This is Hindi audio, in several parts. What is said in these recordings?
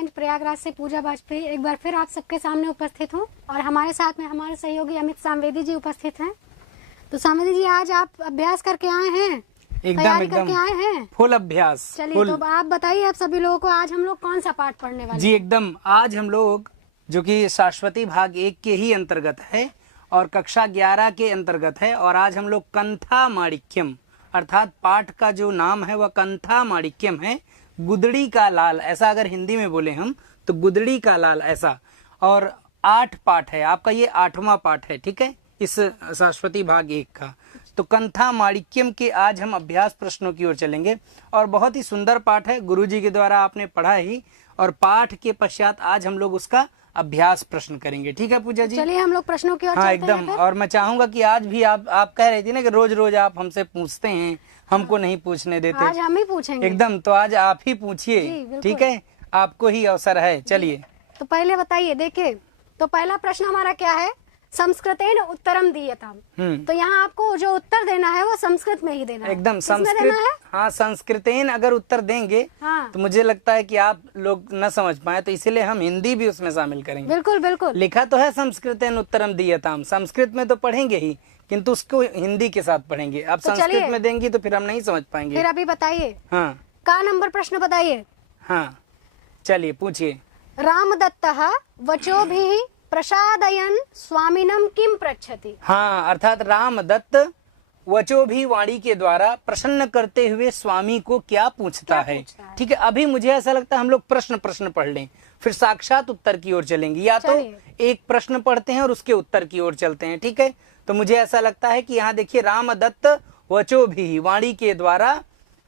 गंगागंज प्रयागराज से पूजा वाजपेयी एक बार फिर आप सबके सामने उपस्थित हूँ और हमारे साथ में हमारे सहयोगी अमित सामवेदी जी उपस्थित हैं। तो सामवेदी जी, आज आप अभ्यास करके आए हैं, तैयारी करके आए हैं, फुल अभ्यास। चलिए तो आप बताइए आप सभी लोगों को आज हम लोग कौन सा पाठ पढ़ने वाले जी एकदम, आज हम लोग जो कि शाश्वती भाग 1 के ही अंतर्गत है और कक्षा 11 के अंतर्गत है, और आज हम लोग कंथा माणिक्यम अर्थात पाठ का जो नाम है वह कंथा माणिक्यम है, गुदड़ी का लाल, ऐसा अगर हिंदी में बोले हम तो गुदड़ी का लाल ऐसा। और 8 पाठ है, आपका ये 8वां पाठ है, ठीक है, इस शाश्वती भाग 1 का। तो कंथा माणिक्यम के आज हम अभ्यास प्रश्नों की ओर चलेंगे और बहुत ही सुंदर पाठ है, गुरुजी के द्वारा आपने पढ़ा ही, और पाठ के पश्चात आज हम लोग उसका अभ्यास प्रश्न करेंगे। ठीक है पूजा जी, चलिए हम लोग प्रश्नों की ओर हाँ चलते हैं एकदम। और मैं चाहूंगा कि आज भी आप कह रही थी ना कि रोज रोज आप हमसे पूछते हैं, हमको नहीं पूछने देते, आज हम ही पूछेंगे एकदम, तो आज आप ही पूछिए, ठीक है, आपको ही अवसर है। चलिए तो पहले बताइए, देखिए तो पहला प्रश्न हमारा क्या है, संस्कृतेन उत्तरम दीयताम। तो यहाँ आपको जो उत्तर देना है वो संस्कृत में ही देना है, एकदम किसमें संस्कृत, देना है? हाँ संस्कृतेन अगर उत्तर देंगे हाँ। तो मुझे लगता है कि आप लोग न समझ पाए, तो इसीलिए हम हिंदी भी उसमें शामिल करेंगे। बिल्कुल बिल्कुल, लिखा तो है संस्कृतेन उत्तरम दीयताम, संस्कृत में तो पढ़ेंगे ही, किंतु उसको हिंदी के साथ पढ़ेंगे। अब तो संस्कृत में देंगी तो फिर हम नहीं समझ पाएंगे। फिर अभी बताइए, हाँ का नंबर प्रश्न बताइए। हाँ चलिए पूछिए। रामदत्तः वचोभिः प्रसादयन् स्वामिनं किम पृच्छति। हाँ, अर्थात रामदत्त वचो भी वाणी के द्वारा प्रसन्न करते हुए स्वामी को क्या पूछता है। ठीक है, अभी मुझे ऐसा लगता है हम लोग प्रश्न पढ़ लें, फिर साक्षात उत्तर की ओर चलेंगे, या तो एक प्रश्न पढ़ते हैं और उसके उत्तर की ओर चलते हैं। ठीक है, तो मुझे ऐसा लगता है कि यहाँ देखिए, रामदत्त वचो भी वाणी के द्वारा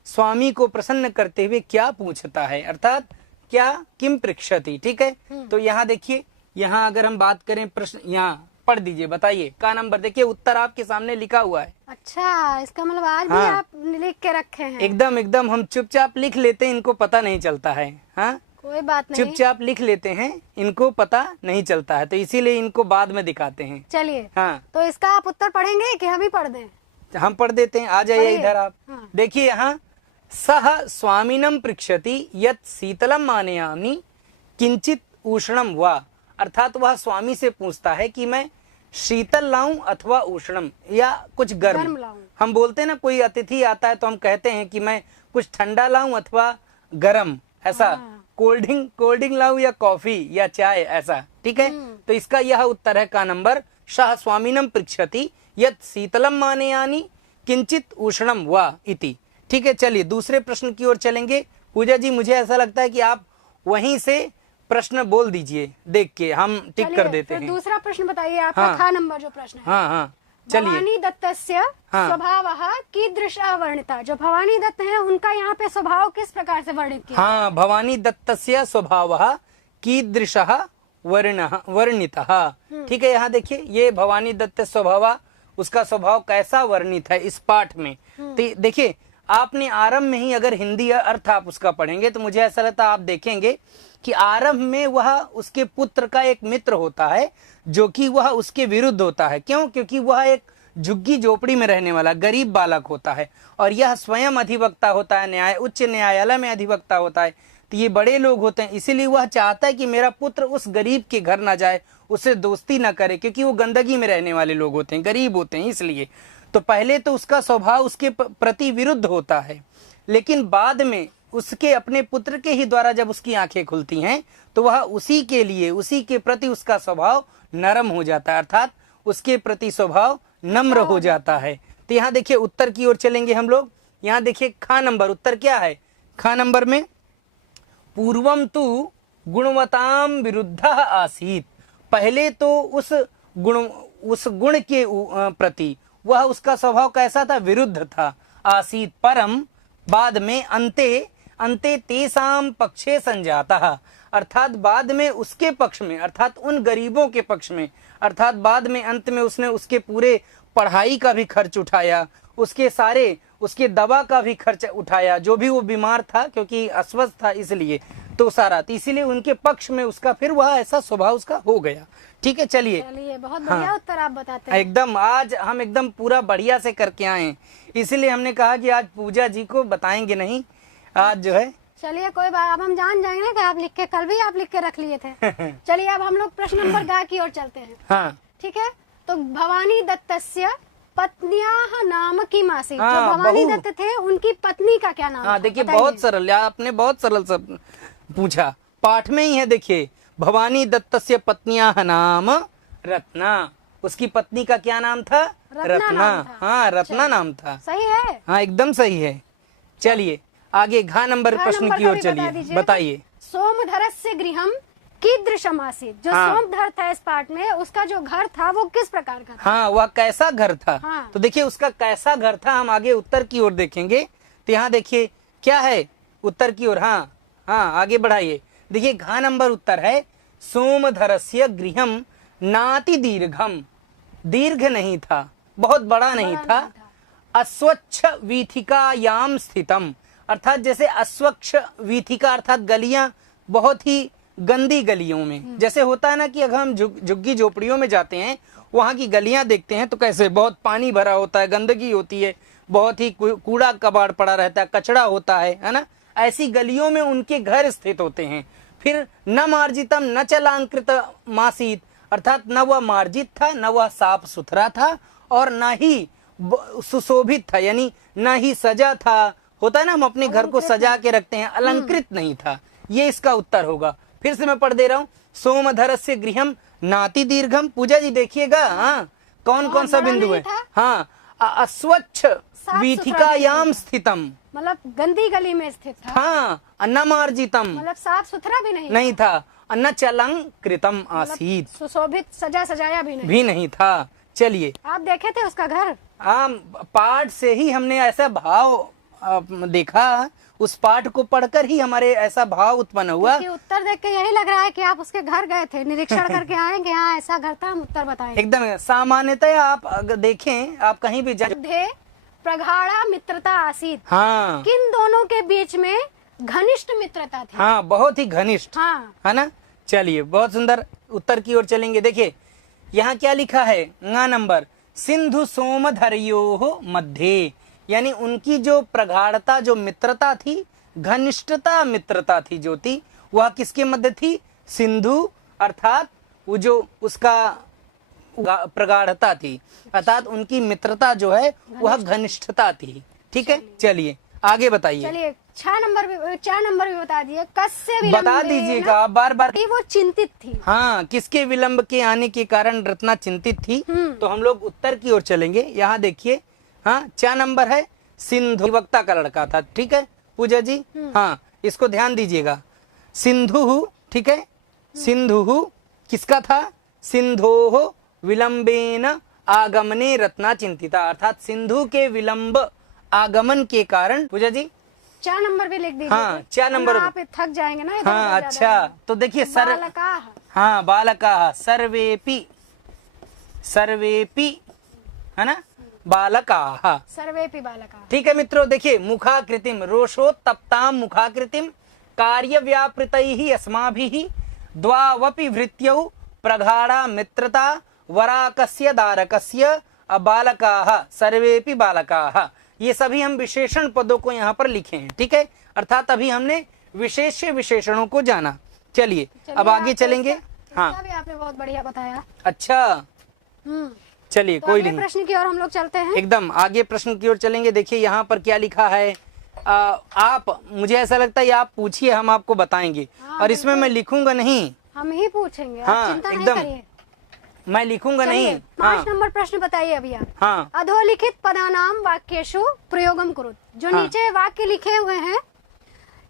स्वामी को प्रसन्न करते हुए क्या पूछता है, अर्थात क्या किम पृच्छति। ठीक है, तो यहाँ देखिए, यहाँ अगर हम बात करें प्रश्न, यहाँ पढ़ दीजिए, बताइए का नंबर, देखिए उत्तर आपके सामने लिखा हुआ है। अच्छा, इसका मतलब आज भी हाँ। आप लिख के रखे हैं। एकदम एकदम, हम चुपचाप लिख लेते हैं, इनको पता नहीं चलता है। हाँ, कोई बात नहीं, चुपचाप लिख लेते हैं, इनको पता नहीं चलता है, तो इसीलिए इनको बाद में दिखाते हैं। चलिए, हाँ, तो इसका आप उत्तर पढ़ेंगे कि हम ही पढ़ दें? हम पढ़ देते हैं, आ जाइए इधर आप। हाँ। देखिए यहाँ, सह स्वामिनम पृच्छति यत् शीतलम मानयामि किंचित उष्णम वा, अर्थात वह स्वामी से पूछता है कि मैं शीतल लाऊं अथवा उष्णम, या कुछ गर्म लाऊं। हम बोलते हैं ना, कोई अतिथि आता है तो हम कहते हैं कि मैं कुछ ठंडा लाऊं अथवा गर्म, ऐसा। कोल्ड ड्रिंक लाऊं या कॉफी या चाय, ऐसा। ठीक है, तो इसका यह उत्तर है का नंबर, सह स्वामिनम पृच्छति यत् शीतलम मानयामि किंचित उष्णम वा इति। ठीक है, चलिए दूसरे प्रश्न की ओर चलेंगे। पूजा जी, मुझे ऐसा लगता है कि आप वहीं से प्रश्न बोल दीजिए, देख के हम टिक कर देते हैं। दूसरा प्रश्न बताइए, आपका हाँ। खा नंबर जो प्रश्न है। हाँ हाँ चलिए। भवानी दत्तस्य स्वभावः कीदृशः वर्णितः, जो भवानी दत्त है उनका यहाँ पे स्वभाव किस प्रकार से वर्णित किया? हाँ, भवानी दत्तस्य स्वभावः कीदृशः वर्णितः। ठीक है, यहाँ देखिए, ये भवानी दत्त स्वभाव, उसका स्वभाव कैसा वर्णित है इस पाठ में। तो देखिए, आपने आरंभ में ही अगर हिंदी अर्थ आप उसका पढ़ेंगे तो मुझे ऐसा लगता है आप देखेंगे कि आरंभ में वह उसके पुत्र का एक मित्र होता है जो कि वह उसके विरुद्ध होता है। क्यों? क्योंकि वह एक झुग्गी झोपड़ी में रहने वाला गरीब बालक होता है और यह स्वयं अधिवक्ता होता है, उच्च न्यायालय में अधिवक्ता होता है, तो ये बड़े लोग होते हैं। इसीलिए वह चाहता है कि मेरा पुत्र उस गरीब के घर ना जाए, उससे दोस्ती ना करे, क्योंकि वो गंदगी में रहने वाले लोग होते हैं, गरीब होते हैं। इसलिए तो पहले तो उसका स्वभाव उसके प्रति विरुद्ध होता है, लेकिन बाद में उसके अपने पुत्र के ही द्वारा जब उसकी आंखें खुलती हैं तो वह उसी के लिए, उसी के प्रति उसका स्वभाव नरम हो जाता है, अर्थात उसके प्रति स्वभाव नम्र हो जाता है। तो यहाँ देखिए, उत्तर की ओर चलेंगे हम लोग। यहाँ देखिए, खा नंबर उत्तर क्या है। खा नंबर में, पूर्वम तु गुणवताम विरुद्ध आसीत, पहले तो उस गुण के प्रति वह उसका स्वभाव कैसा था, विरुद्ध था। आसीत परम, बाद में अंते तेसाम पक्षे संजाता, अर्थात बाद में उसके पक्ष में, अर्थात उन गरीबों के पक्ष में, अर्थात बाद में अंत में उसने उसके पूरे पढ़ाई का भी खर्च उठाया, उसके दवा का भी खर्च उठाया, जो भी वो बीमार था क्योंकि अस्वस्थ था इसलिए, तो सारा, तो इसीलिए उनके पक्ष में उसका फिर वह ऐसा स्वभाव उसका हो गया। ठीक है, चलिए बहुत बढ़िया उत्तर आप बताते हैं। एकदम, आज हम एकदम पूरा बढ़िया से करके आए हैं, इसीलिए हमने कहा कि आज पूजा जी को बताएंगे नहीं, आज जो है चलिए कोई बात, अब हम जान जाएंगे ना कि आप लिख के, कल भी आप लिख के रख लिए थे। चलिए अब हम लोग प्रश्न नंबर गा की ओर चलते हैं। हाँ ठीक है, तो भवानी दत्तस्य पत्न्याः नाम की मासी, जो हाँ, भवानी बहू। दत्त थे उनकी पत्नी का क्या नाम हाँ, था? देखिए बताइए। बहुत सरल, आपने बहुत सरल सब पूछा, पाठ में ही है। देखिए, भवानी दत्तस्य पत्न्याः नाम रत्ना, उसकी पत्नी का क्या नाम था? रत्ना नाम था। हाँ, रत्ना नाम था। सही है। हाँ, एकदम सही है। चलिए आगे घ नंबर घ प्रश्न नंबर की का ओर भी बता चलिए, दीजिए। बताइए। सोमधरस्य गृहम कीदृशम आसीत्, जो हाँ। सोमधर था इस पाठ में, उसका जो घर था वो किस प्रकार का था? हाँ, वह कैसा घर था? हाँ। तो देखिए उसका कैसा घर था, हम आगे उत्तर की ओर देखेंगे। तो यहाँ देखिए क्या है उत्तर की ओर। हाँ हाँ, आगे बढ़ाइए। देखिए घ नंबर उत्तर है सोमधरस्य गृहम नाति दीर्घम, दीर्घ नहीं था, बहुत बड़ा नहीं था। अस्वच्छ वीथिकायाम स्थितम, अर्थात जैसे अस्वच्छ वीथिका अर्थात गलियां बहुत ही गंदी गलियों में, जैसे होता है ना कि अगर हम झुग्गी झोपड़ियों में जाते हैं, वहां की गलियां देखते हैं तो कैसे बहुत पानी भरा होता है, गंदगी होती है, बहुत ही कूड़ा कबाड़ पड़ा रहता है, कचड़ा होता है ना। ऐसी गलियों में उनके घर स्थित होते हैं। फिर न मार्जितम न चलांकृत मासीत, अर्थात न वह मार्जित था, न वह साफ सुथरा था, और न ही सुशोभित था, यानी न ही सजा था। होता है ना, हम अपने घर को सजा के रखते हैं, अलंकृत नहीं था। ये इसका उत्तर होगा। फिर से मैं पढ़ दे रहा हूँ, सोमधरस्य गृहम नाति दीर्घम। पूजा जी देखिएगा, हाँ कौन कौन सा बिंदु है? हाँ, अस्वच्छ वीथिकायाम स्थितम, मतलब गंदी गली में स्थित था। हाँ, न मार्जितम, मतलब साफ सुथरा भी नहीं था, न चलंकृतम आसीत, सुशोभित सजा सजाया भी नहीं था। चलिए, आप देखे थे उसका घर? पाठ से ही हमने ऐसा भाव देखा, उस पाठ को पढ़कर ही हमारे ऐसा भाव उत्पन्न हुआ। उत्तर देख के यही लग रहा है कि आप उसके घर गए थे, निरीक्षण करके आए कि हाँ ऐसा घर था, हम उत्तर बताएं। एकदम सामान्यतः आप अगर देखें, आप कहीं भी जाए, प्रगाढ़ा मित्रता आसीत, हाँ, किन दोनों के बीच में घनिष्ठ मित्रता थी। हाँ, बहुत ही घनिष्ठ, हाँ, है ना। चलिए बहुत सुंदर, उत्तर की ओर चलेंगे। देखिए यहाँ क्या लिखा है, ङ नंबर, सिंधु सोमधरयोः मध्ये, यानी उनकी जो प्रगाढ़ता, जो मित्रता थी, घनिष्ठता मित्रता थी जो थी, वह किसके मध्य थी? सिंधु, अर्थात वो जो उसका प्रगाढ़ता थी, अर्थात उनकी मित्रता जो है वह घनिष्ठता थी। ठीक है, चलिए आगे बताइए। चलिए 4 नंबर भी बता दिए। कस्य बता दीजिएगा बार बार। वो चिंतित थी। हाँ, किसके विलंब के आने के कारण रत्ना चिंतित थी? तो हम लोग उत्तर की ओर चलेंगे। यहाँ देखिए, हाँ 4 नंबर है, सिंधु वक्ता का लड़का था। ठीक है पूजा जी, हाँ इसको ध्यान दीजिएगा। सिंधु, ठीक है, सिंधु किसका था? सिंधोः विलंबेन आगमने रत्ना चिंतिता, अर्थात सिंधु के विलंब आगमन के कारण। पूजा जी 4 नंबर भी लिख दीजिए। हाँ 4 नंबर, आप थक जाएंगे ना। हाँ अच्छा, तो देखिए बालकाः, हाँ बालकाः सर्वेपि, है ना, बालकाः, सर्वेपि बालकाः। ठीक है मित्रों, देखिए मुखाकृतिम, रोषोत्तप्ताम मुखाकृतिम कार्य व्यापृतैः अस्माभिः द्वावपि भृत्यौ प्रगाढ़ा मित्रता वराकस्य दारकस्य बालकाः सर्वेपि बालकाः। ये सभी हम विशेषण पदों को यहाँ पर लिखे हैं। ठीक है, अर्थात अभी हमने विशेष्य विशेषणों को जाना। चलिए अब आगे चलेंगे। हाँ भी आपने बहुत बढ़िया बताया। अच्छा, चलिए तो कोई नहीं, प्रश्न की ओर हम लोग चलते हैं। एकदम आगे प्रश्न की ओर चलेंगे। देखिए यहाँ पर क्या लिखा है। आप, मुझे ऐसा लगता है आप पूछिए, हम आपको बताएंगे। और इसमें मैं लिखूंगा नहीं, हम ही पूछेंगे। हाँ, आप चिंता नहीं एकदम करिए, मैं लिखूंगा नहीं। 5 नंबर प्रश्न बताइए अभी आप। हाँ, अधोलिखित पदानाम वाक्येषु प्रयोगम कुरुत, जो नीचे वाक्य लिखे हुए हैं,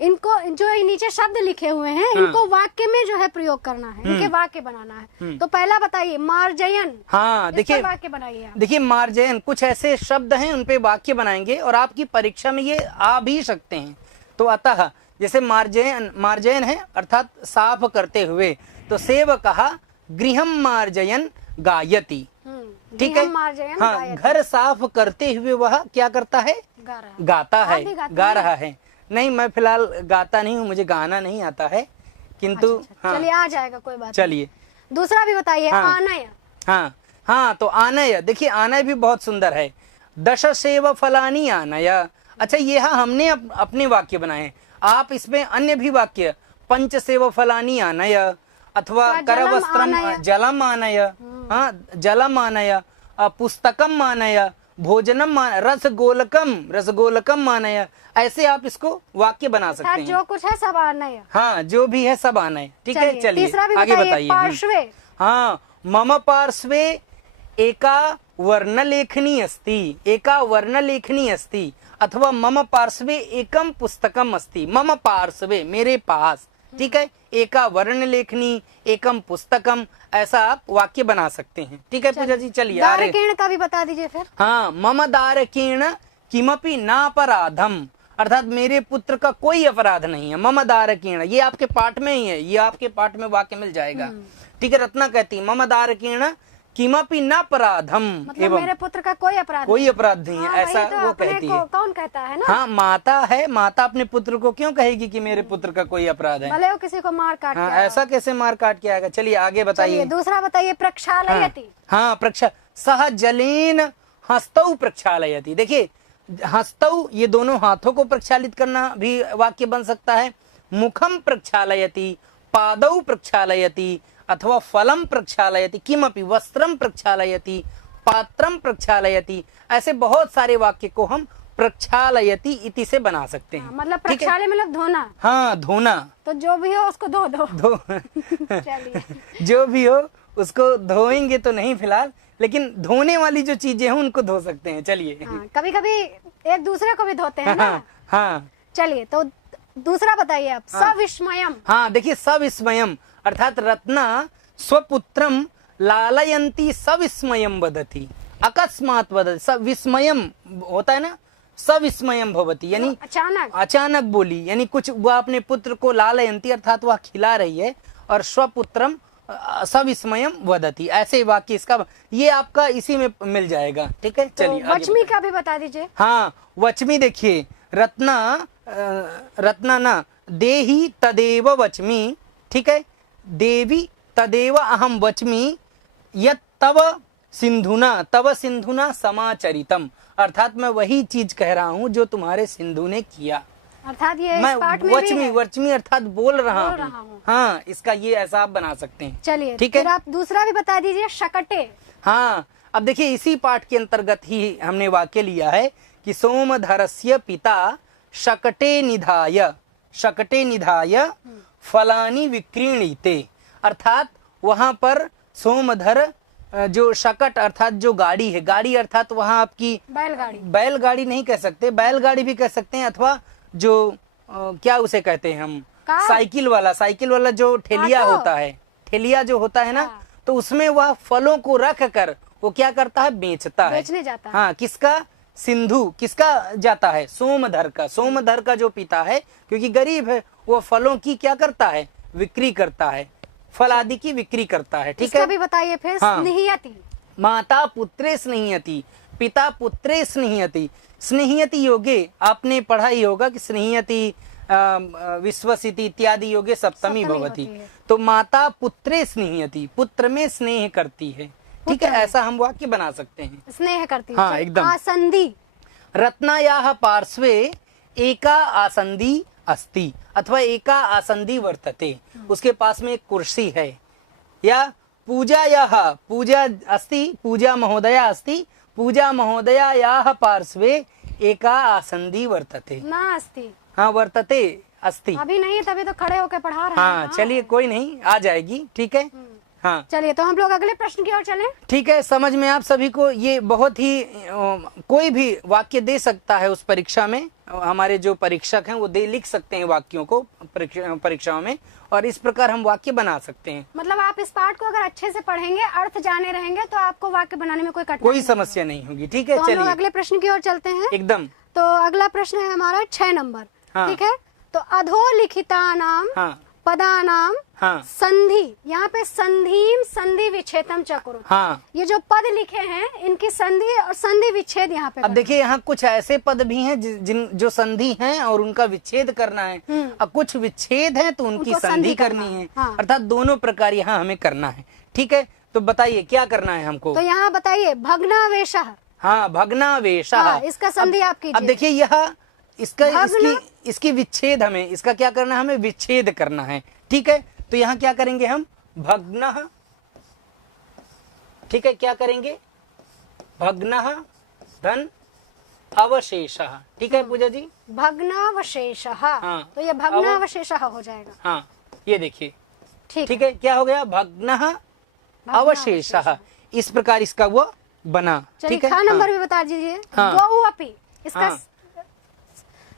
इनको, जो नीचे शब्द लिखे हुए हैं, इनको वाक्य में जो है प्रयोग करना है, इनके वाक्य बनाना है। तो पहला बताइए, मार्जयन। हाँ देखिए, वाक्य बनाइए आप। देखिए मार्जयन, कुछ ऐसे शब्द हैं उनपे वाक्य बनाएंगे और आपकी परीक्षा में ये आ भी सकते हैं। तो अतः जैसे मार्जयन है अर्थात साफ करते हुए, तो सेवकः गृहं मार्जयन गायति। ठीक है, हाँ, घर साफ करते हुए वह क्या करता है? गाता है, गा रहा है। नहीं, मैं फिलहाल गाता नहीं हूँ, मुझे गाना नहीं आता है, किंतु हाँ, चलिए आ जाएगा, कोई बात। चलिए दूसरा भी बताइए। आनय। हाँ हाँ, तो आनय, देखिए आनय भी बहुत सुंदर है। दश सेव फलानी आनय। अच्छा, ये हमने अपने वाक्य बनाए। आप इसमें अन्य भी वाक्य, पंच सेव फलानी आनय अथवा करवस्त्रम जलम आनय, हाँ जलम आनय, पुस्तकम आनय, भोजनम रसगोलकम मानय, ऐसे आप इसको वाक्य बना सकते हैं। जो कुछ है सब आनय, हाँ जो भी है सब आनय। ठीक है, चलिए तीसरा भी आगे बताइए। पार्श्वे, हाँ मम पार्श्वे एका वर्णलेखनी अस्ति, एका वर्णलेखनी अस्ति, अथवा मम पार्श्वे एकम पुस्तकम अस्ति। मम पार्श्वे मेरे पास, ठीक है, एका वर्णलेखनी एकम पुस्तकम, ऐसा आप वाक्य बना सकते हैं। ठीक है पूजा जी, चलिए दारकेण का भी बता दीजिए फिर। हाँ मम दारकेण किमपि नापराधम, अर्थात मेरे पुत्र का कोई अपराध नहीं है। मम दारकेण, ये आपके पाठ में ही है, ये आपके पाठ में वाक्य मिल जाएगा। ठीक है, रत्ना कहती है मम दारकेण किमपि नापराधम, मतलब मेरे पुत्र का कोई अपराध नहीं है, ऐसा तो वो कहती है। कौन कहता है ना? हाँ माता है, माता अपने पुत्र को क्यों कहेगी कि मेरे पुत्र का कोई अपराध है? भले वो किसी को मार काट, हाँ ऐसा कैसे मार काट के आएगा? चलिए आगे बताइए। दूसरा बताइए, प्रक्षालयति। हाँ सह जलेन हस्तौ प्रक्षालयति। देखिए हस्तौ, ये दोनों हाथों को प्रक्षालित करना भी वाक्य बन सकता है। मुखम प्रक्षालयति, पादौ प्रक्षालयति, अथवा फलम प्रक्षालयति, किमपि वस्त्रम प्रक्षालयति, पात्रम प्रक्षालयति, ऐसे बहुत सारे वाक्य को हम प्रक्षालयति इति से बना सकते हैं। मतलब प्रक्षालय मतलब धोना। हाँ धोना, तो जो भी हो उसको धो चलिए जो भी हो उसको धोएंगे तो नहीं फिलहाल, लेकिन धोने वाली जो चीजें हैं उनको धो सकते हैं। चलिए कभी कभी एक दूसरे को भी धोते हैं ना। हाँ चलिए तो दूसरा बताइए आप। सविस्मयम। हाँ देखिए सविस्मयम, अर्थात रत्ना स्वपुत्रम लालयंती सविस्मयम वदति, अकस्मात वदति। सविस्मयम होता है ना, सविस्मयम भवति, यानी अचानक बोली, यानी कुछ वह अपने पुत्र को लालयंती अर्थात वह खिला रही है, और स्वपुत्रम सविस्मयम वदति, ऐसे वाक्य इसका, ये आपका इसी में मिल जाएगा। ठीक है, चलिए तो वचमी का भी बता दीजिए। हाँ वचमी देखिए, रत्ना ना देही तदेव वचमी, ठीक है, देवी तदेव अहम वचमी, यत तव सिंधुना समाचरितम, अर्थात मैं वही चीज कह रहा हूँ जो तुम्हारे सिंधु ने किया। अर्थात ये मैं पाठ में वचमी अर्थात बोल रहा हूँ। हाँ इसका ये ऐसा आप बना सकते हैं। चलिए ठीक है, आप दूसरा भी बता दीजिए। शकटे। हाँ अब देखिए इसी पाठ के अंतर्गत ही हमने वाक्य लिया है कि सोमधरस्य पिता शकटे निधाय फलानी विक्रीणीते, अर्थात वहां पर सोमधर जो शकट अर्थात जो गाड़ी है, गाड़ी अर्थात वहां आपकी बैलगाड़ी नहीं कह सकते, बैलगाड़ी भी कह सकते हैं, अथवा जो क्या उसे कहते हैं हम, साइकिल वाला जो ठेलिया होता है, ठेलिया जो होता है ना, तो उसमें वह फलों को रख कर वो क्या करता है, बेचने जाता है। हाँ किसका, सिंधु किसका जाता है, सोमधर का। सोमधर का जो पिता है, क्योंकि गरीब है, वो फलों की क्या करता है, बिक्री करता है, फल आदि की बिक्री करता है। ठीक है, भी बताइए फिर। स्नेहियति। माता पुत्रे स्नेहियति, पिता पुत्रे स्नेहियति। स्नेहियति योगे आपने पढ़ा ही होगा कि स्नेहियति विश्वसिति इत्यादि योगे सप्तमी भवति, तो माता पुत्रे स्नेहियति, पुत्र में स्नेह करती है। ठीक है, ऐसा हम वाक्य बना सकते हैं, स्नेह करती है। हाँ एकदम। आसंदी। रत्नायाः पार्श्वे एका आसंदी अस्ति, अथवा एका आसंदी वर्तते, उसके पास में एक कुर्सी है। या पूजा अस्ति, पूजा महोदया अस्ति, पूजा महोदयायाः पार्श्वे एका आसंदी वर्तते। ना अस्ति। हाँ वर्तते अस्ति, अभी नहीं है, तभी तो खड़े होकर पढ़ा रहे हैं। हाँ चलिए कोई नहीं, आ जाएगी। ठीक है, हाँ चलिए तो हम लोग अगले प्रश्न की ओर चलें। ठीक है, समझ में आप सभी को ये बहुत ही कोई भी वाक्य दे सकता है उस परीक्षा में, हमारे जो परीक्षक हैं वो लिख सकते हैं वाक्यों को परीक्षाओं में, और इस प्रकार हम वाक्य बना सकते हैं। मतलब आप इस पाठ को अगर अच्छे से पढ़ेंगे, अर्थ जाने रहेंगे, तो आपको वाक्य बनाने में कोई समस्या नहीं होगी। ठीक है, तो चलिए हम लोग अगले प्रश्न की ओर चलते हैं। एकदम। तो अगला प्रश्न है हमारा 6 नंबर। ठीक है, तो अधोलिखितानाम पदानाम संधि, यहाँ पे संधिम संधि विच्छेदम चक्र। ये जो पद लिखे हैं, इनकी संधि और संधि विच्छेद यहाँ पे। अब देखिए यहाँ कुछ ऐसे पद भी हैं जो संधि हैं और उनका विच्छेद करना है, और कुछ विच्छेद हैं तो उनकी संधि करनी है। अर्थात दोनों प्रकार यहाँ हमें करना है। ठीक है, तो बताइए क्या करना है हमको। तो यहाँ बताइए भग्नावेशः। हाँ भग्नावेशः, इसका संधि आप कीजिए। अब देखिए यह इसकी इसकी विच्छेद, हमें इसका क्या करना है, हमें विच्छेद करना है। ठीक है, तो यहाँ क्या करेंगे हम, भग्नः, ठीक है, क्या करेंगे, भग्नः धन अवशेषः। ठीक है पूजा जी, भग्नावशेषः। हाँ, तो ये भग्नावशेषः हो जाएगा। हाँ ये देखिए, ठीक ठीक है, क्या हो गया, भग्नः अवशेषः, इस प्रकार इसका वो बना। चलिए ठीक है, खा नंबर भी बता दीजिए। हाँ। द्वौ अपि, इसका हाँ।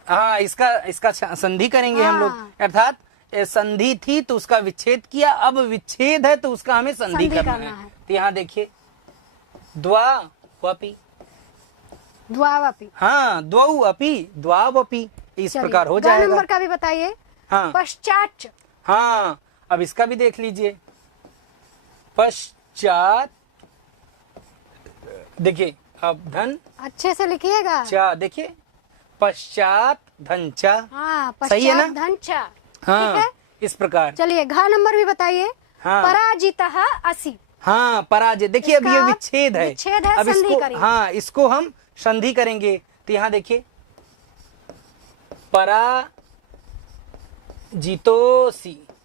हाँ, इसका संधि करेंगे हम लोग, हाँ। अर्थात संधि थी तो उसका विच्छेद किया, अब विच्छेद है तो उसका हमें संधि करना है। तो यहाँ देखिए, द्वावपि, द्वावपि। हाँ द्वौ अपि, द्वावपि, इस चलिए, प्रकार हो दो जाएगा। नंबर का भी बताइए। हाँ पश्चात। हाँ, अब इसका भी देख लीजिए, पश्चात, देखिए अब धन अच्छे से लिखिएगा। चा, देखिए पश्चात धन चा, हाँ, सही है ना? पश्चात धन चा। हाँ ठीक है, इस प्रकार। चलिए घा नंबर भी बताइए। हाँ। पराजितः असि। हाँ पराजय, देखिए अब ये इसका विच्छेद है, विच्छेद है, अब संधि इसको, करिए। हाँ इसको हम संधि करेंगे। तो यहाँ देखिए, पराजितोसी,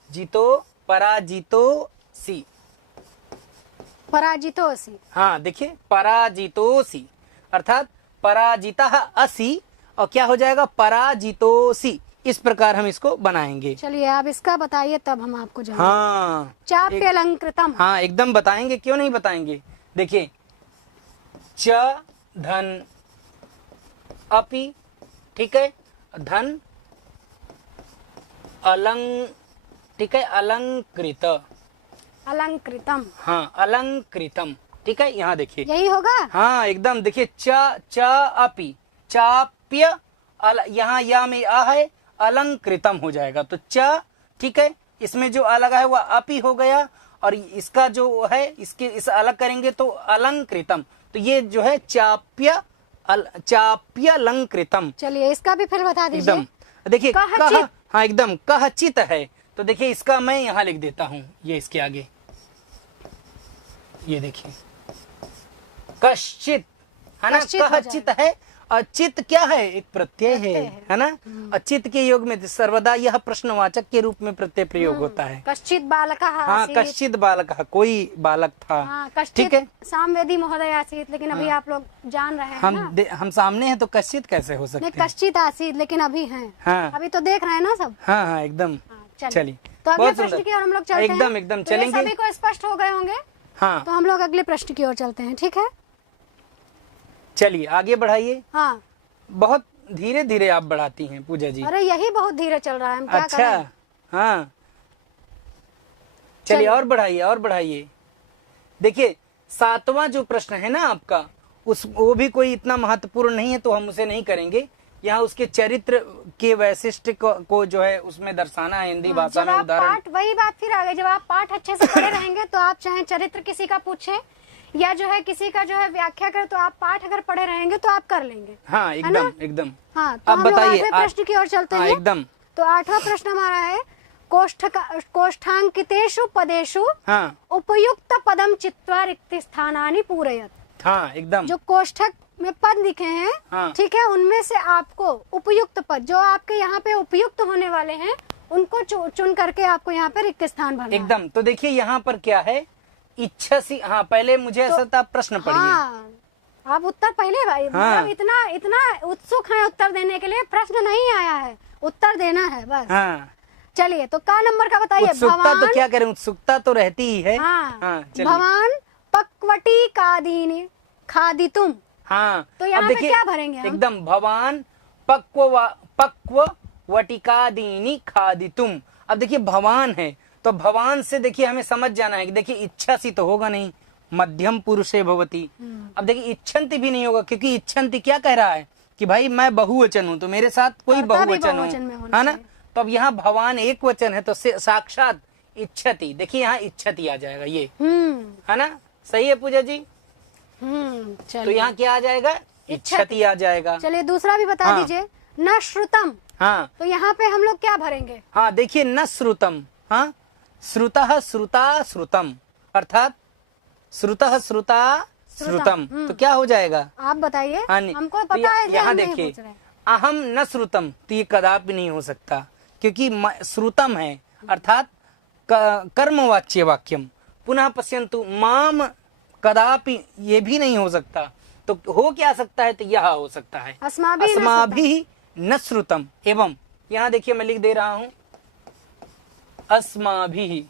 जीतो पराजितोसी, पराजितोऽसि। हाँ देखिए पराजितोसी, अर्थात पराजितः असि, और क्या हो जाएगा, पराजितोसी, इस प्रकार हम इसको बनाएंगे। चलिए आप इसका बताइए तब हम आपको जानेंगे। हाँ चाप्यलंकृतम। हाँ एकदम बताएंगे, क्यों नहीं बताएंगे। देखिए, च धन अपि, ठीक है, धन अलंग, ठीक है, अलंकृत, अलंकृतम, हाँ अलंकृतम, ठीक है, यहाँ देखिए, यही होगा। हाँ एकदम, देखिए च अपि, चाप्य, यहाँ या में आ है, अलंकृतम हो जाएगा। तो च, ठीक है, इसमें जो अलग है वह अपि हो गया, और इसका जो है इसके इस अलग करेंगे तो अलंकृतम, तो ये जो है चाप्यलंकृतम। चलिए इसका भी फिर बता दीजिए। एकदम, देखिए कहचित। कह, हाँ एकदम कहचित है, तो देखिए इसका मैं यहाँ लिख देता हूँ, ये इसके आगे, ये देखिए कश्चित, है ना, कश्चित हो कहचित है, अचित क्या है, एक प्रत्यय है ना, अचित के योग में सर्वदा यह प्रश्नवाचक के रूप में प्रत्यय प्रयोग होता है। कश्चित बालकः हाँ आसीत्। कश्चित बालक, कोई बालक था। हाँ, ठीक कश्चित है, सामवेदी महोदय आसीत्, लेकिन अभी आप लोग जान रहे हैं ना। हम सामने हैं तो कश्चित कैसे हो नहीं, सकते हैं। कश्चित आसीत्, लेकिन अभी हैं। हाँ अभी तो देख रहे हैं ना सब। हाँ हाँ एकदम, हाँ, चलिए तो अगले बहुत प्रश्न सुंदर। की ओर हम लोग चलते हैं। एकदम एकदम तो ये चलेंगे। सभी को स्पष्ट हो गए होंगे, हाँ तो हम लोग अगले प्रश्न की ओर चलते हैं। ठीक है, चलिए आगे बढ़ाइए। हाँ। बहुत धीरे धीरे आप बढ़ाती हैं पूजा जी। अरे यही बहुत धीरे चल रहा है, हम क्या अच्छा, करें। हाँ चलिए और बढ़ाइए, और बढ़ाइए। देखिए 7वां जो प्रश्न है ना आपका, वो भी कोई इतना महत्वपूर्ण नहीं है तो हम उसे नहीं करेंगे। यहाँ उसके चरित्र के वैशिष्ट्य को जो है उसमें दर्शाना है हिंदी भाषा में। जब आप उदाहरण, पाठ, वही बात फिर आ गई, जब आप पाठ अच्छे से पढ़े रहेंगे तो आप चाहे चरित्र किसी का पूछे या जो है किसी का जो है व्याख्या करे, तो आप पाठ अगर पढ़े रहेंगे तो आप कर लेंगे। हाँ एकदम एकदम। हाँ, तो अब हम लोग बताइए, आठवें प्रश्न की ओर चलते हाँ हैं। एकदम। तो 8वां प्रश्न हमारा है, कोष्ठांकितेषु पदेषु हाँ उपयुक्त पदम चित्वा रिक्त स्थानानि पूरयत। हाँ एकदम। जो कोष्ठक में पद लिखे हैं, हाँ। ठीक है, उनमें से आपको उपयुक्त पद जो आपके यहाँ पे उपयुक्त होने वाले हैं उनको चुन करके आपको यहाँ पे रिक्त स्थान भरना है। एकदम। तो देखिए यहाँ पर क्या है, इच्छा सी, हाँ पहले मुझे ऐसा था, प्रश्न पढ़िए। हाँ, आप उत्तर पहले भाई, हाँ। मतलब इतना उत्सुक है उत्तर देने के लिए, प्रश्न नहीं आया है, उत्तर देना है बस। हाँ चलिए तो का नंबर का बताइए। उत्सुकता तो क्या करें, उत्सुकता तो रहती ही है। हाँ, चलिए। भवान पक्वटी कादीनी खादितुम। हाँ तो यहाँ अब पे देखिए, क्या भरेंगे हम? एकदम, भवान पक्व वटिकादीनी खादितुम। अब देखिए भवान है तो भवान से देखिए हमें समझ जाना है कि देखिए इच्छा सी तो होगा नहीं, मध्यम पुरुषे भवती। अब देखिए इच्छन्ति भी नहीं होगा, क्योंकि इच्छन्ति क्या कह रहा है कि भाई मैं बहुवचन हूँ तो मेरे साथ कोई कर्ता भी बहुवचन बहुवचन में हो, होना है ना। चाहिए। तो अब यहाँ भवान एक वचन है तो साक्षात इच्छति, देखिए यहाँ इच्छति आ जाएगा, ये है ना, सही है पूजा जी। तो चलिए, यहाँ क्या आ जाएगा, इच्छति आ जाएगा। चलिए दूसरा भी बता हाँ। दीजिए, न श्रुतम। हाँ तो यहाँ पे हम लोग क्या भरेंगे? हाँ देखिए, न श्रुतम, हाँ श्रुतः श्रुता श्रुतम, अर्थात श्रुतः श्रुता श्रुतम। तो क्या हो जाएगा, आप बताइए, हाँ नहीं, हमको तो पता है, यहाँ हम नहीं देखिए पूछ रहे। अहम न श्रुतम, तो ये कदापि नहीं हो सकता, क्योंकि श्रुतम है अर्थात कर्मवाच्य वाक्यम। पुनः पश्यन्तु माम कदापि, ये भी नहीं हो सकता, तो हो क्या सकता है, तो यह हो सकता है अस्माभिः न श्रुतम। एवं यहाँ देखिए मैं लिख दे रहा हूं अस्माभिः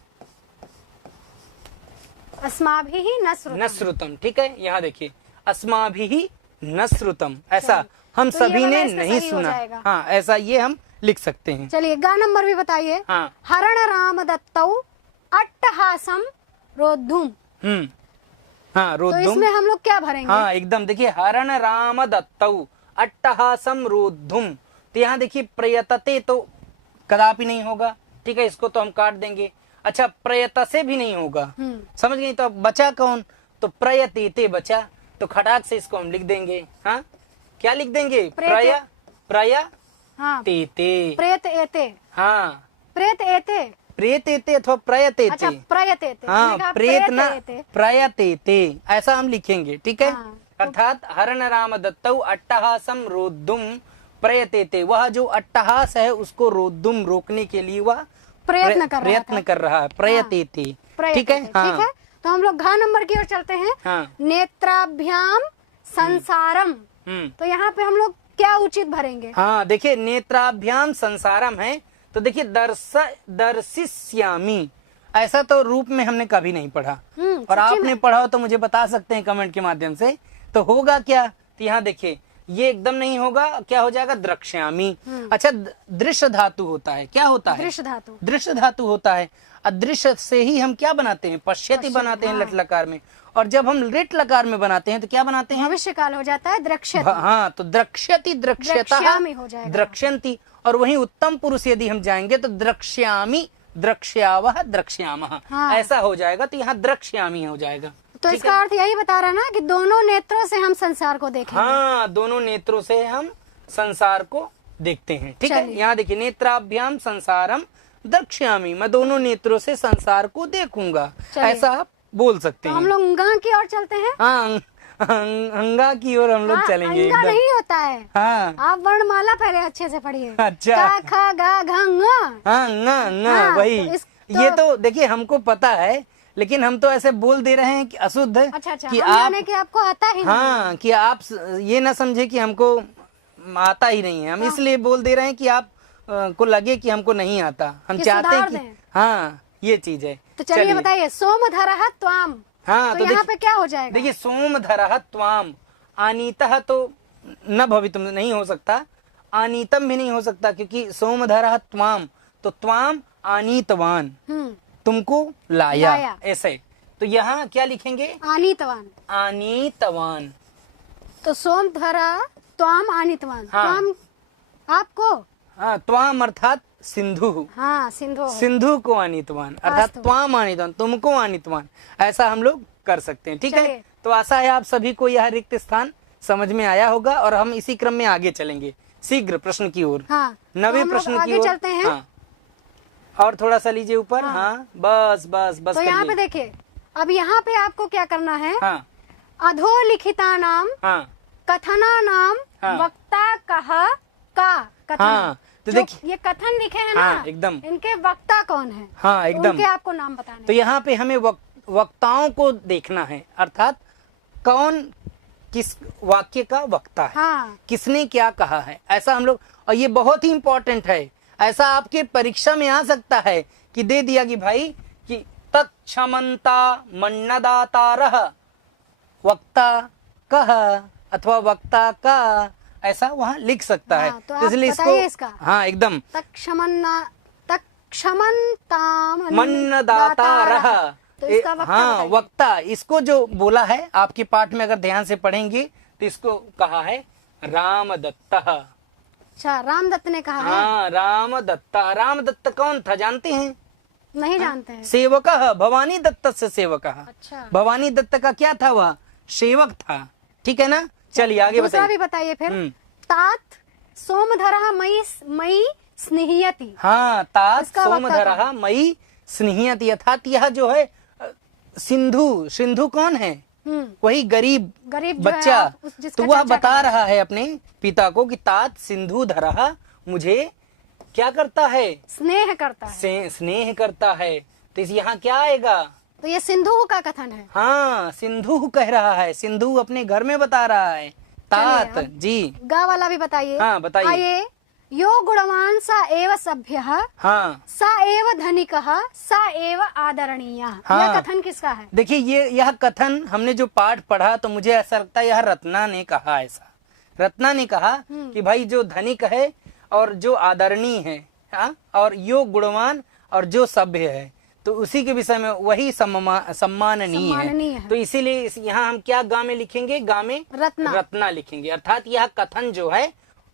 न श्रुतम, ठीक है। यहाँ देखिए अस्माभिः न श्रुतम, ऐसा हम तो सभी ने इसका नहीं सही हो सुना। जाएगा। हाँ, ऐसा ये हम लिख सकते हैं। चलिए गा नंबर भी बताइए। हाँ। हरण राम दत्तौ अट्टहासम रोद्धुम। हाँ, तो रोद्धुम। इसमें हम लोग क्या भरेंगे? हाँ, एकदम देखिए हरण राम दत्तौ अट्टहासम रोद्धुम, तो यहाँ देखिए प्रयतते तो कदापि नहीं होगा, ठीक है, इसको तो हम काट देंगे। अच्छा, प्रयत से भी नहीं होगा, समझ गई। तो अब बचा कौन, तो प्रयतेते बचा, तो खटाक से इसको हम लिख देंगे। हाँ, क्या लिख देंगे, प्रय हाँ, तेते। प्रेत एते। हाँ, प्रेत एते, प्रेतेते अथवा प्रयतेते। अच्छा प्रयतेते। हाँ, प्रेत न एते। प्रयतेते, ऐसा हम लिखेंगे, ठीक है। हाँ। अर्थात हरण राम दत्तौ अट्टहासम रोद्धुम प्रयतेते, वह जो अट्टहास है उसको रोद्धुम रोकने के लिए वह प्रयत्न कर रहा है, प्रयतेते, ठीक है। हाँ, ठीक है, तो हम लोग घ नंबर की ओर चलते हैं। हाँ। नेत्राभ्याम संसारम, तो यहाँ पे हम लोग क्या उचित भरेंगे? हाँ, देखिए नेत्राभ्याम संसारम है, तो देखिए दर्शिष्यामि, ऐसा तो रूप में हमने कभी नहीं पढ़ा, और आपने पढ़ा हो तो मुझे बता सकते हैं कमेंट के माध्यम से। तो होगा क्या, तो यहाँ देखिए ये एकदम नहीं होगा, क्या हो जाएगा, द्रक्ष्यामि। अच्छा, दृश्य धातु होता है, क्या होता है, दृश्य धातु होता है। अदृश्य से ही हम क्या बनाते हैं, पश्यति बनाते हैं लट लकार में, और जब हम लिट लकार में बनाते हैं तो क्या बनाते हैं, भविष्य काल हो जाता है, द्रक्ष्यति। हाँ, तो द्रक्ष्यति द्रक्ष्यतः हो जाएगा, द्रक्ष्यन्ति। और वहीं उत्तम पुरुष यदि हम जाएंगे तो द्रक्ष्यामि द्रक्ष्यावः द्रक्ष्यामः, हाँ। ऐसा हो जाएगा, तो यहाँ द्रक्ष्यामि हो जाएगा। तो इसका अर्थ यही बता रहा ना कि दोनों नेत्रों से हम संसार को देखेंगे। हाँ, दोनों नेत्रों से हम संसार को देखते हैं, ठीक है। यहाँ देखिए नेत्राभ्याम संसारम द्रक्ष्यामि, मैं दोनों नेत्रों से संसार को देखूंगा, ऐसा आप बोल सकते तो हैं। हम लोग अंगा की ओर चलते हैं। हाँ, अंगा की ओर हम लोग चलेंगे। अंगा नहीं होता है, हाँ, आप वर्णमाला पहले अच्छे से पढ़िए। अच्छा, का खा गा घ ङ। हाँ, वही ये तो देखिए हमको पता है, लेकिन हम तो ऐसे बोल दे रहे हैं कि अशुद्ध, अच्छा, कि हम जाने कि आपको आता ही नहीं। हाँ, कि आप ये ना समझे कि हमको आता ही नहीं है, हम इसलिए बोल दे रहे हैं कि आप को लगे कि हमको नहीं आता, हम चाहते हैं कि हाँ, ये चीज है। तो चलिए बताइए, सोमधरः त्वाम। हाँ, तो यहाँ पे क्या हो जाएगा, देखिए सोमधरः त्वाम, आनीतः तो न भवितुम नहीं हो सकता, आनीतम भी नहीं हो सकता, क्योंकि सोमधरः त्वाम, तो त्वाम आनीतवान, तुमको लाया, ऐसे। तो यहाँ क्या लिखेंगे, आनीतवान। आनीतवान, तो सोमधरः त्वाम आनीतवान। हाँ। त्वाम आपको, हाँ, त्वाम अर्थात सिंधु, हाँ सिंधु, सिंधु को आनीतवान, अर्थात त्वाम आनीतवान, तुमको आनीतवान, ऐसा हम लोग कर सकते हैं, ठीक है। तो आशा है आप सभी को यह रिक्त स्थान समझ में आया होगा, और हम इसी क्रम में आगे चलेंगे शीघ्र प्रश्न की ओर। हाँ, 9वें प्रश्न की ओर चलते हैं। हाँ, और थोड़ा सा लीजिए ऊपर। हाँ, बस बस बस। तो यहाँ पे देखिए, अब यहाँ पे आपको क्या करना है, हाँ, अधोलिखिता नाम, हाँ, कथना नाम, हाँ। वक्ता कहा का कथन। हाँ, तो देखिए ये कथन लिखे हैं हाँ, ना, एकदम, इनके वक्ता कौन है, हाँ, एकदम, उनके आपको नाम बताने। तो यहाँ पे हमें वक्ताओं को देखना है, अर्थात कौन किस वाक्य का वक्ता है, हाँ। किसने क्या कहा है, ऐसा हम लोग, और ये बहुत ही इंपॉर्टेंट है, ऐसा आपके परीक्षा में आ सकता है कि दे दिया कि भाई कि तत्क्षमन्ता मन्नदातारः वक्ता कह अथवा वक्ता का, ऐसा वहाँ लिख सकता है। तो इसलिए इसको हाँ, एकदम तत्क्षमन्ताम मन्नदातारः, तो इसका वक्ता हाँ, वक्ता, इसको जो बोला है आपके पाठ में अगर ध्यान से पढ़ेंगे तो इसको कहा है रामदत्तः। अच्छा, रामदत्त ने कहा है। हाँ, रामदत्ता। रामदत्त कौन था जानते हैं? नहीं जानते हैं। सेवक भवानी दत्त से सेवक। अच्छा, भवानी दत्त का क्या था, वह सेवक था, ठीक है ना। चलिए आगे दूसरा बताइए। भी बताइए फिर। तात सोमधरः मयि स्नेह्यति। हाँ, तात इसका वक्ता सोमधरः मयि स्नेह्यति, अर्थात यह जो है सिंधु, सिंधु कौन है, वही गरीब गरीब जो है, बच्चा, जिसका तो वह चाचा बता का रहा है अपने पिता को कि तात सिंधु धरहा मुझे क्या करता है, स्नेह करता है। स्नेह करता है। तो इस यहाँ क्या आएगा, तो ये सिंधु का कथन है। हाँ सिंधु कह रहा है, सिंधु अपने घर में बता रहा है। तात जी गा वाला भी बताइए। हाँ बताइए। आइए, यो गुणवान सा एव सभ्य, हाँ सा एव धनिक, सा एव आदरणीय। हाँ। यह कथन किसका है? देखिए यह कथन हमने जो पाठ पढ़ा तो मुझे ऐसा लगता है यह रत्ना ने कहा। ऐसा रत्ना ने कहा कि भाई जो धनिक है और जो आदरणीय है, हाँ, और यो गुणवान और जो सभ्य है, तो उसी के विषय में वही सम्माननीय है। तो इसीलिए यहाँ हम क्या गा में लिखेंगे, गा में रत्ना लिखेंगे। अर्थात यह कथन जो है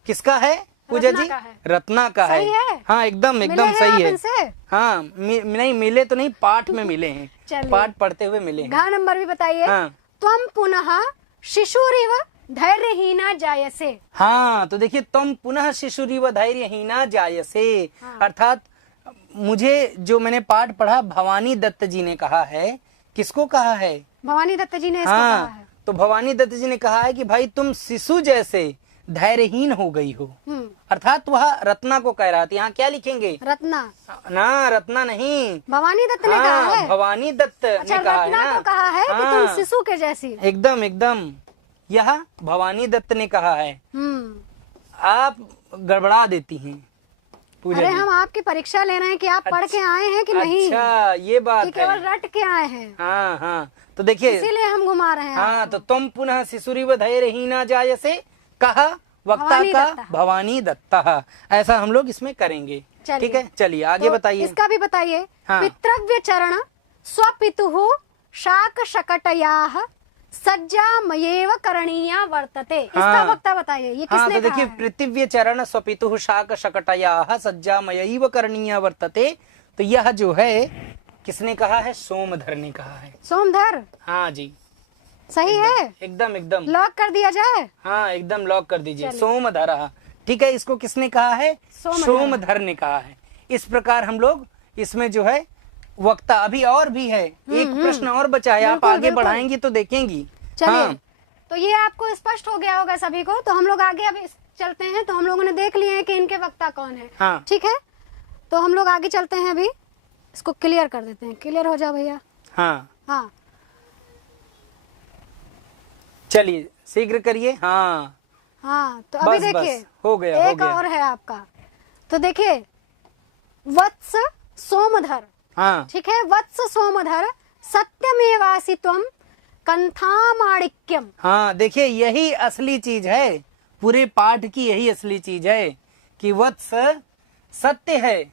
किसका है पूजा जी? रत्ना का है। हाँ एकदम सही है। हाँ नहीं मिले तो नहीं, पाठ में मिले हैं, पाठ पढ़ते हुए मिले हैं। गा नंबर भी बताइए। हाँ। त्वम पुनः शिशुरिव धैर्यहीना जायसे। हाँ तो देखिए, तुम पुनः शिशुरिव धैर्यहीना जायसे। हाँ। अर्थात मुझे जो मैंने पाठ पढ़ा भवानी दत्त जी ने कहा है। किसको कहा है? भवानी दत्त जी ने इसको हाँ, कहा है। तो भवानी दत्त जी ने कहा है कि भाई तुम शिशु जैसे धैर्यहीन हो गई हो। अर्थात वह रत्ना को कह रहा था। यहाँ क्या लिखेंगे? रत्ना ना, रत्ना नहीं, भवानी दत्त ने कहा है। भवानी दत्त अच्छा, ने कहा है रत्ना ना। को कहा है कि तुम शिशु के जैसी। एकदम यह भवानी दत्त ने कहा है। आप गड़बड़ा देती हैं पूजा अरे जी। हम आपकी परीक्षा ले रहे हैं कि आप पढ़ के आए हैं कि नहीं। अच्छा ये बात है, केवल रट के आए हैं। हाँ तो देखिए इसीलिए हम घुमा रहे हैं। हाँ तो तुम पुनः शिशुरिव धैर्यहीना जायसे कहा वक्ता का भवानी दत्ता। ऐसा हम लोग इसमें करेंगे। ठीक है, चलिए आगे बताइए। इसका भी बताइए। हाँ। पितृव्य चरण स्वपितुः शाक शकटयाः सज्जामयेव करणीया वर्तते। इसका वक्ता बताइए, ये किसने तो देखिए, कहा है? पृथिव्य चरण स्वपितुः शाक शकटयाः सज्जामयैव करणीया वर्तते। तो यह जो है किसने कहा है? सोमधर ने कहा है। सोमधर? हाँ जी सही है। एकदम लॉक कर दिया जाए। हाँ एकदम लॉक कर दीजिए। सोमधर। ठीक है, इसको किसने कहा है? सोमधर ने कहा है। इस प्रकार हम लोग इसमें जो है वक्ता, अभी और भी है, एक प्रश्न और बचा है, आप आगे बढ़ाएंगी तो देखेंगी। चलिए, तो ये आपको स्पष्ट हो गया होगा सभी को। तो हम लोग आगे अभी चलते हैं। तो हम लोगों ने देख लिए हैं कि इनके वक्ता कौन है। हाँ। ठीक है, तो हम लोग आगे चलते हैं। अभी इसको क्लियर कर देते हैं। क्लियर हो जाओ भैया। हाँ चलिए शीघ्र करिए। हाँ तो अभी देखिए, हो गया एक और है आपका। तो देखिए, वत्स सोमधर। हाँ ठीक है, वत्स सोमधर सत्यमेवासि त्वं कंथामाणिक्यम। हाँ देखिए, यही असली चीज है, पूरे पाठ की यही असली चीज है कि वत्स सत्य है।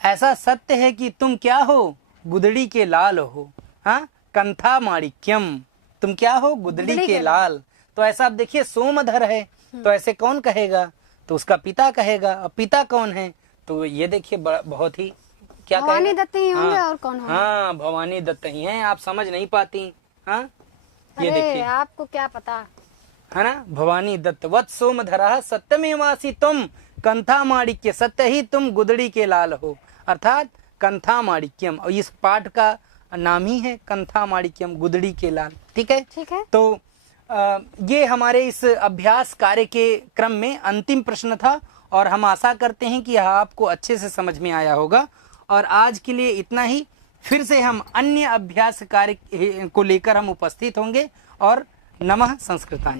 ऐसा सत्य है कि तुम क्या हो? गुदड़ी के लाल हो। हाँ, कंथा माणिक्यम, तुम क्या हो? गुदड़ी के लाल। तो ऐसा आप देखिए, सोमधर है तो ऐसे कौन कहेगा? तो उसका पिता कहेगा। अब पिता कौन है? तो ये देखिए बहुत ही क्या भवानी दत्त ही होंगे। और कौन होंगे? हाँ भवानी दत्त ही हैं। आप समझ नहीं पाती। हाँ ये अरे देखिए, आपको क्या पता है ना, भवानी दत्त। वत् सोमधरः सत्यमेवासि तुम कंथा माणिक्य, सत्य ही तुम गुदड़ी के लाल हो। अर्थात कंथा माणिक्यम, और इस पाठ का नाम ही है कंथा माणिक्यम, गुदड़ी के लाल। ठीक है। तो ये हमारे इस अभ्यास कार्य के क्रम में अंतिम प्रश्न था, और हम आशा करते हैं कि यह आपको अच्छे से समझ में आया होगा। और आज के लिए इतना ही। फिर से हम अन्य अभ्यास कार्य को लेकर हम उपस्थित होंगे। और नमः संस्कृताय।